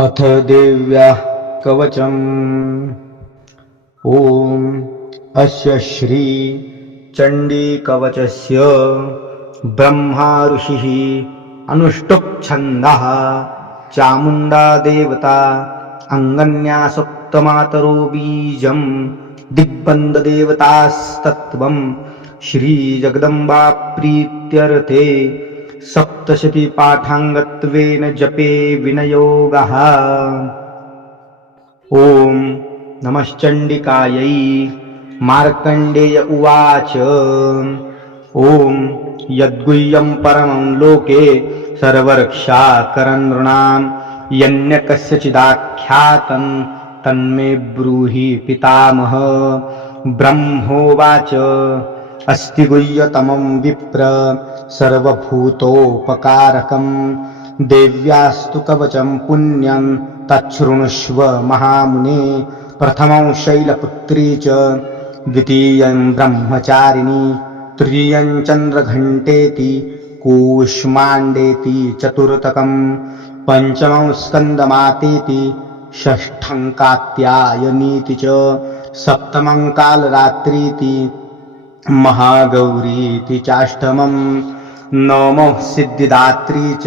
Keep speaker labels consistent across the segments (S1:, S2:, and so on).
S1: अथ देव्याः कवचम्। ॐ अस्य श्रीचण्डीकवचस्य ब्रह्मा ऋषिः अनुष्टुप्छन्दः चामुण्डा देवता अङ्गन्यासुप्तमातरो बीजं दिग्बन्धदेवतास्तत्त्वं श्रीजगदम्बाप्रीत्यर्थे सप्तशतीपाठाङ्गत्वेन जपे विनयोगः। ॐ नमश्चण्डिकायै मार्कण्डेय उवाच। ॐ यद्गुह्यं परमं लोके सर्वरक्षाकरं नृणां यन्यकस्यचिदाख्यातं तन्मे ब्रूहि पितामह। ब्रह्मोवाच। अस्ति गुह्यतमं विप्र सर्वभूतोपकारकं देव्यास्तु कवचं पुण्यं तच्छृणुष्व महामुने। प्रथमं शैलपुत्री च द्वितीयं ब्रह्मचारिणी। तृतीयं चन्द्रघण्टेति कूष्माण्डेति चतुर्थकं पञ्चमं स्कन्दमातेति षष्ठं कात्यायनीति च। सप्तमं कालरात्रीति महागौरीति चाष्टमं नवमः सिद्धिदात्री च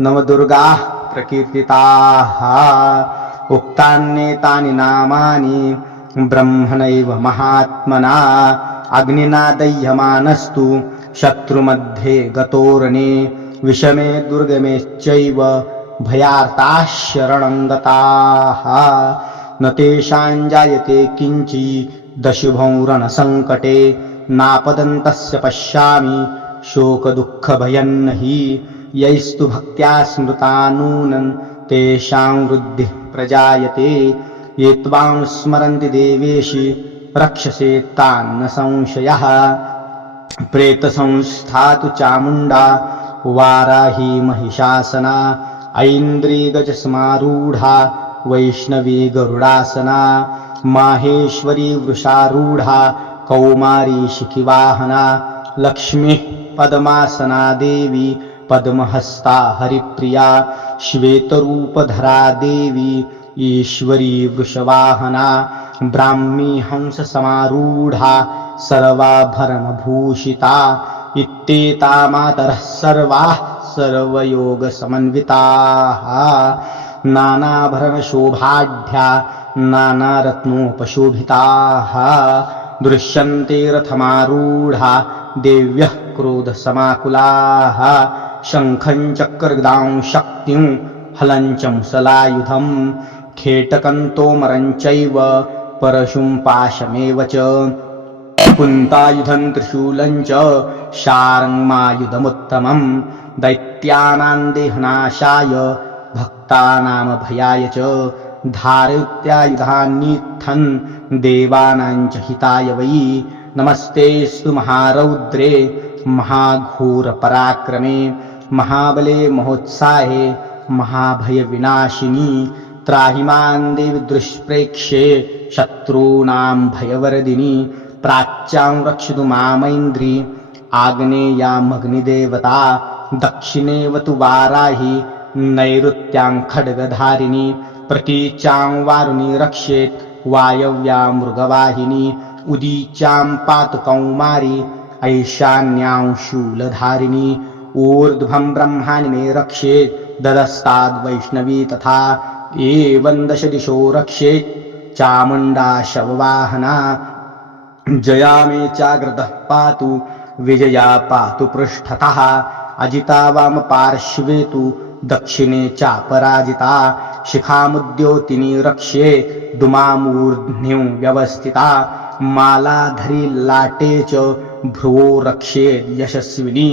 S1: नवदुर्गाः प्रकीर्तिताः। उक्तान्येतानि नामानि ब्रह्मणैव महात्मना अग्निना दह्यमानस्तु शत्रुमध्ये गतोरणे विषमे दुर्गमेश्चैव भयार्ताः शरणं गताः। न तेषां जायते किञ्चि दशुभं रणसङ्कटे नापदन्तस्य पश्यामि शोकदुःखभयन्न हि यैस्तु भक्त्या स्मृता नूनं तेषां वृद्धिः प्रजायते। ये त्वां स्मरन्ति देवेशि रक्षसे तान्न संशयः। प्रेतसंस्था तु चामुण्डा वाराही महिषासना ऐन्द्रियगजसमारूढा वैष्णवी गरुडासना माहेश्वरी वृषारूढा कौमारी शिखिवाहना लक्ष्मीः पद्मासना देवी पद्महस्ता हरिप्रिया श्वेतरूपधरा देवी ईश्वरी वृषवाहना ब्राह्मी हंससमारूढा सर्वाभरणभूषिता इत्येता मातरः सर्वाः सर्वयोगसमन्विताः नानाभरणशोभाढ्या नानारत्नोपशोभिताः दृश्यन्ते रथमारूढा देव्यः क्रोधसमाकुलाः शङ्खं चक्रगदां शक्तिं हलं च मुसलायुधं खेटकं तोमरं चैव परशुं पाशमेव च। कुन्तायुधं त्रिशूलं च शार्ङ्मायुधमुत्तमं दैत्यानां देहनाशाय भक्तानामभयाय च धारयत्यायुधान्नित्थन् देवानां च हिताय वै। नमस्तेऽस्तु महारौद्रे महाघोरपराक्रमे महाबले महोत्साहे महाभयविनाशिनी। दुष्प्रेक्ष्ये शत्रूणां भयवरदिनी। प्राच्यां रक्षतु मामैन्द्री आग्नेयामग्निदेवता दक्षिणेव तु वाराहि नैऋत्यां खड्गधारिणी प्रतीचां वारुणी रक्षेत्। वायव्या मृगवाहिनी उदीच्यां पातु कौमारी ऐशान्यां शूलधारिणी। ऊर्ध्वं ब्रह्माणि मे रक्षेत्। ददस्ताद्वैष्णवी तथा एवं दशदिशो रक्षेत्। चामुण्डा शववाहना जया मे चाग्रतः पातु विजया पातु पृष्ठतः। अजिता वामपार्श्वे तु दक्षिणे पराजिता शिखामुद्योतिनी रक्ष्ये दुमामूर्ध्न्यौ व्यवस्थिता मालाधरी लाटे च भ्रुवो रक्षे यशस्विनी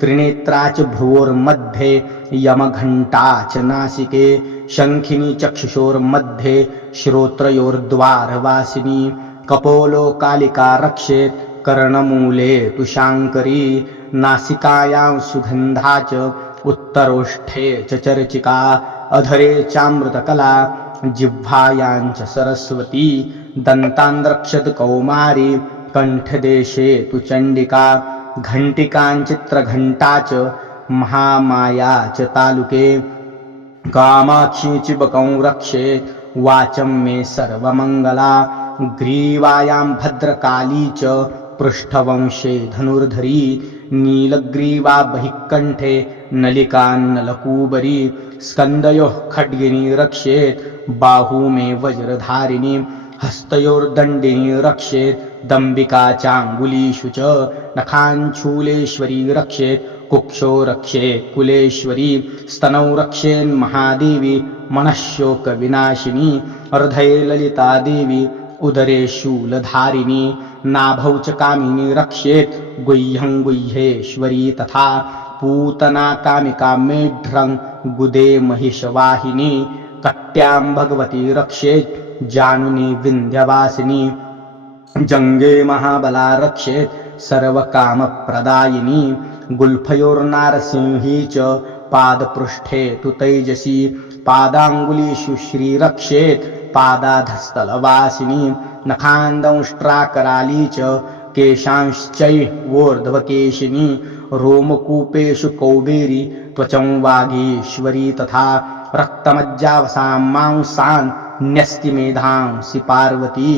S1: त्रिनेत्राच च भ्रुवोर्मध्ये यमघण्टा च नासिके शङ्खिनी चक्षुषोर्मध्ये श्रोत्रयोर्द्वारवासिनी कपोलो कालिका रक्षेत् कर्णमूले तु शाङ्करी नासिकायां सुगन्धा च उत्तरोष्ठे च चर्चिका अधरे चामृतकला जिह्वायां च सरस्वती दन्तान् कौमारी कण्ठदेशे तु चण्डिका घण्टिकाञ्चित्रघण्टा च महामाया च तालुके कामाक्षी चिबकं रक्षे वाचं मे सर्वमङ्गला ग्रीवायां भद्रकाली च पृष्ठवंशे धनुर्धरी नीलग्रीवा बहिःकण्ठे नलिकान्नलकूबरी स्कन्दयोः खड्गिनी रक्षेत् बाहू मे वज्रधारिणी हस्तयोर्दण्डिनी रक्षेत् दम्बिका चाङ्गुलीषु च नखाञ्छूलेश्वरी रक्षेत् कुक्षो रक्षेत् कुलेश्वरी स्तनौ रक्षेन्महादेवी मनःशोकविनाशिनी अर्धे ललिता देवी उदरे शूलधारिणी नाभौ च कामिनी रक्षेत् गुह्यं गुह्येश्वरी तथा पूतना कामिका मेढ्रं गुदे महिषवाहिनी कट्यां भगवती रक्षेत् जानुनी विन्ध्यवासिनी जङ्गे महाबला रक्षेत् सर्वकामप्रदायिनी गुल्फयोर्नारसिंही च पादपृष्ठे तु तैजसी पादाङ्गुलीषु श्रीरक्षेत् पादाधस्थलवासिनी नखान्दंष्ट्राकराली च केशांश्चैवोर्ध्वकेशिनी रोमकूपेषु कौबेरी त्वचं वागीश्वरी तथा रक्तमज्जावसां मांसान् न्यस्ति मेधांसि पार्वती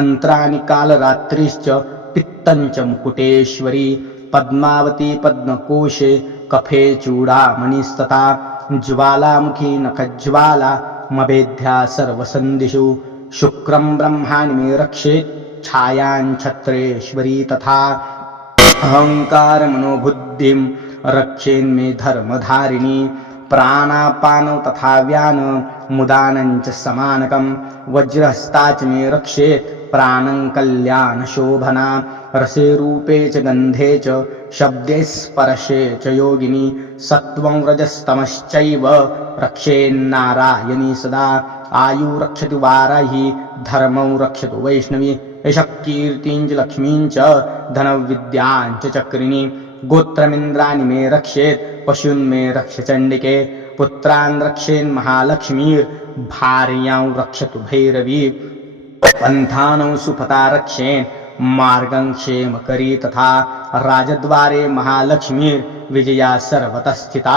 S1: अन्त्राणि कालरात्रिश्च पित्तञ्च मुकुटेश्वरी पद्मावती पद्मकोशे कफे चूडामणिस्तथा ज्वालामुखी नखज्वाला मभेद्या सर्वसन्दिषु शुक्रं ब्रह्माणि मे रक्षेत् छायाञ्छत्रेश्वरी तथा। अहङ्कारमनोबुद्धिं रक्षेन्मे धर्मधारिणी। प्राणापानौ तथा व्यान। मुदानञ्च समानकं। च मे रक्षेत् प्राणं कल्याणशोभना रसे रूपे च गन्धे च शब्दे स्पर्शे च योगिनी सत्त्वं रजस्तमश्चैव रक्षेन्नारायणी सदा आयु रक्षति वाराही धर्मौ रक्षतु वैष्णवी एषः कीर्तिञ्च लक्ष्मीञ्च धनविद्याञ्च चक्रिणी गोत्रमिन्द्राणि मे रक्षेत् पशून्मे रक्ष चण्डिके पुत्रान् रक्षेन्महालक्ष्मीर्भार्यां रक्षतु भैरवी पन्थानौ सुपता रक्षेन् मार्गं क्षेमकरी तथा राजद्वारे महालक्ष्मीर्विजया सर्वतः स्थिता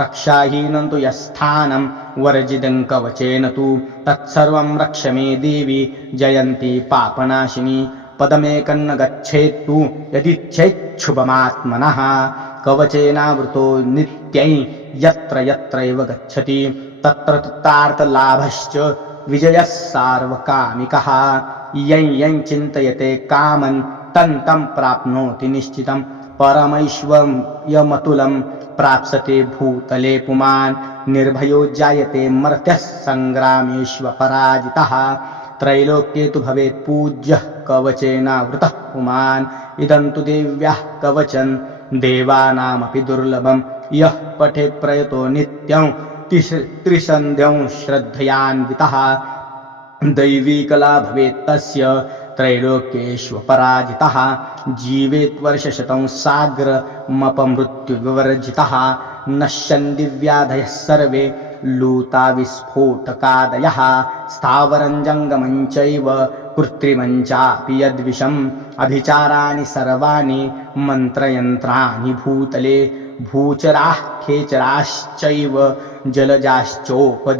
S1: रक्षाहीनं तु यस्थानं वर्जितं कवचेन तु तत्सर्वं रक्ष मे देवी जयन्ती पापनाशिनी पदमेकन्न गच्छेत्तु यदिच्छेच्छुभमात्मनः कवचेनावृतो नित्यै यत्र यत्रैव गच्छति तत्र तत्रार्थलाभश्च विजयः सार्वकामिकः। यं यं चिन्तयते कामन् तं तं प्राप्नोति निश्चितं परमैश्वर्यमतुलं प्राप्स्यते भूतले पुमान्। निर्भयो जायते मर्त्यः सङ्ग्रामेष्वपराजितः त्रैलोक्ये तु भवेत् पूज्यः कवचेनावृतः पुमान्। इदं तु देव्याः कवचन्। देवानामपि दुर्लभं यः पठे प्रयतो नित्यं त्रिसन्ध्यं श्रद्धयान्वितः। दैवी कला भवेत् तस्य त्रैलोक्येष्वपराजितः। जीवेत् वर्षशतं साग्रमपमृत्युविवर्जितः। नश्यन् दिव्याधयः सर्वे लूताविस्फोटकादयः। स्थावरञ्जङ्गमञ्चैव कृत्रिमञ्चापि यद्विषम्। अभिचाराणि सर्वाणि मन्त्रयन्त्राणि भूतले भूचराः खेचराश्चैव जलजाश्चोपदेशिकाः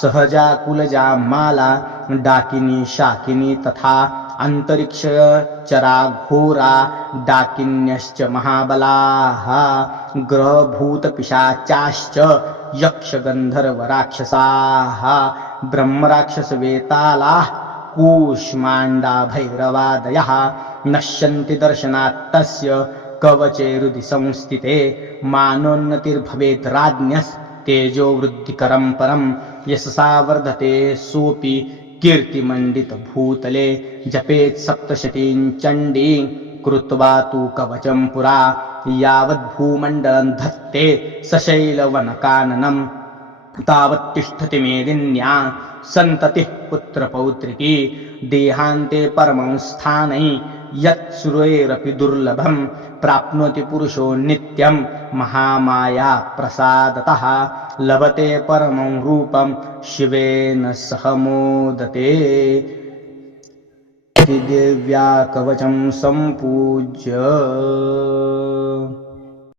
S1: सहजा कुलजा माला डाकिनी शाकिनी तथा अन्तरिक्षचरा घोरा डाकिन्यश्च महाबलाः ग्रहभूतपिशाचाश्च यक्षगन्धर्वराक्षसाः ब्रह्मराक्षसवेतालाः कूष्माण्डा भैरवादयः नश्यन्ति दर्शनात् तस्य कवचे हृदि संस्थिते मानोन्नतिर्भवेत् राज्ञस्तेजो वृद्धिकरं परं यशसा वर्धते सोऽपि कीर्तिमण्डितभूतले जपेत् सप्तशतीं चण्डीं कृत्वा तु कवचं पुरा यावद्भूमण्डलं धत्ते सशैलवनकाननं तावत्तिष्ठति मेदिन्या सन्ततिः पुत्रपौत्रिकी देहान्ते परमं स्थानै यत्सुरैरपि दुर्लभं प्राप्नोति पुरुषो नित्यं महामाया प्रसादतः। लभते परमं रूपं शिवेन सह मोदते। देव्या कवचं सम्पूज्य